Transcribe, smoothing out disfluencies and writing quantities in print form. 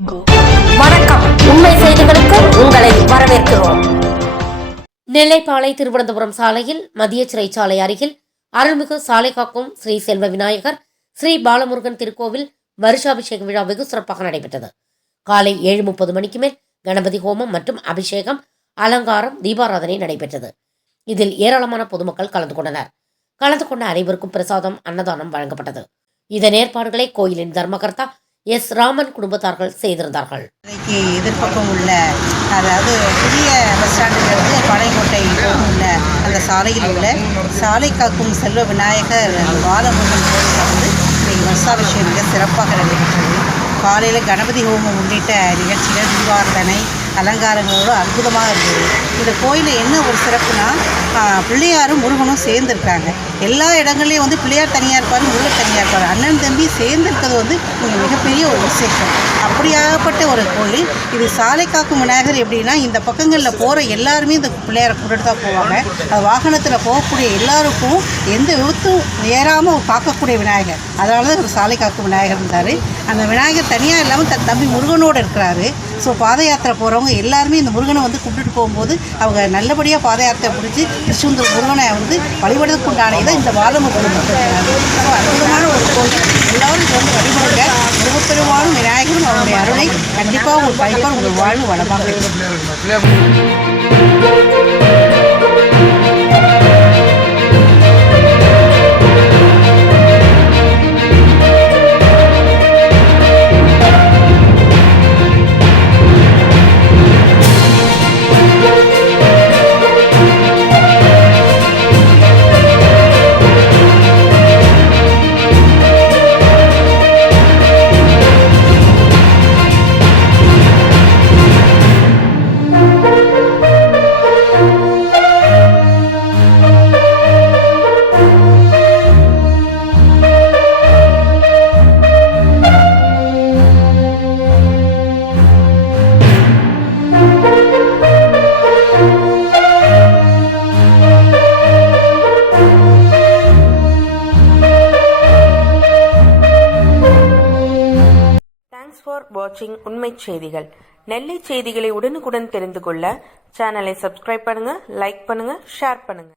வணக்கம். உண்மை செய்திகளுக்கு உங்களை வரவேற்கிறோம். நெல்லைப்பாளை திருவனந்தபுரம் சாலையில் மத்திய சிறைச்சாலை அருகில் அருள்மிகு சாலை காக்கும் ஸ்ரீ செல்வ விநாயகர் ஸ்ரீ பாலமுருகன் திருக்கோவில் வருஷாபிஷேக விழா வெகு சிறப்பாக நடைபெற்றது. காலை 7:30 மணிக்கு மேல் கணபதி ஹோமம் மற்றும் அபிஷேகம், அலங்காரம், தீபாராதனை நடைபெற்றது. இதில் ஏராளமான பொதுமக்கள் கலந்து கொண்டனர். கலந்து கொண்ட அனைவருக்கும் பிரசாதம், அன்னதானம் வழங்கப்பட்டது. இதன் ஏற்பாடுகளை கோயிலின் தர்மகர்த்தா எஸ். ராமன் குடும்பத்தார்கள் செய்திருந்தார்கள். எதிர்பக்கம் உள்ள, அதாவது புதிய பஸ் ஸ்டாண்டிலிருந்து பாளையங்கோட்டை உள்ள அந்த சாலையில் உள்ள சாலை காக்கும் செல்வ விநாயகர் பாலமுருகன் கோயிலில் வந்து இன்றைக்கு வருஷாபிஷேகம் மிக சிறப்பாக நடைபெற்றது. காலையில் கணபதி ஹோமம் உள்ளிட்ட நிகழ்ச்சிகள், தீபாராதனை, அலங்காரங்களோடு அற்புதமாக இருந்தது. இந்த கோயிலில் என்ன ஒரு சிறப்புனா, பிள்ளையாரும் முருகனும் சேர்ந்துருக்காங்க. எல்லா இடங்கள்லையும் வந்து பிள்ளையார் தனியாக இருப்பார், முருகர் தனியாக இருப்பார். அண்ணன் தம்பி சேர்ந்துருக்கிறது வந்து இங்கே மிகப்பெரிய ஒரு விசேஷம். அப்படியாகப்பட்ட ஒரு கோயில் இது. சாலை காக்கும் விநாயகர் எப்படின்னா, இந்த பக்கங்களில் போகிற எல்லாருமே இந்த பிள்ளையாரை கூட்டிட்டு தான் போவாங்க. அது வாகனத்தில் போகக்கூடிய எல்லாருக்கும் எந்த விபத்தும் நேராமல் காக்கக்கூடிய விநாயகர். அதனால தான் ஒரு சாலை காக்கும் விநாயகர் இருந்தார். அந்த விநாயகர் தனியாக இல்லாமல் தன் தம்பி முருகனோடு இருக்கிறாரு. ஸோ பாத யாத்திரை போகிறவங்க எல்லாருமே இந்த முருகனை வந்து கும்பிட்டுட்டு போகும்போது அவங்க நல்லபடியாக பாத யாத்திரை பிடிச்சி திருச்செந்தூர் முருகனை வந்து வழிபடுறதுக்கு உண்டான இதை இந்த பாலமுருகன் இருக்கிறாரு. ஸோ அற்புதமான ஒரு கோயில். எல்லோரும் இதை வந்து வழிபடுங்க. முருகப்பெருமானும் விநாயகரும் அவருடைய அருளை கண்டிப்பாக உங்கள் பழிப்பார், உங்கள் வாழ்வு வளமாக இருக்கும். ஃபார் வாட்சிங் உண்மை செய்திகள். நெல்லை செய்திகளை உடனுக்குடன் தெரிந்து கொள்ள சேனலை சப்ஸ்கிரைப் பண்ணுங்க, லைக் பண்ணுங்க, ஷேர் பண்ணுங்க.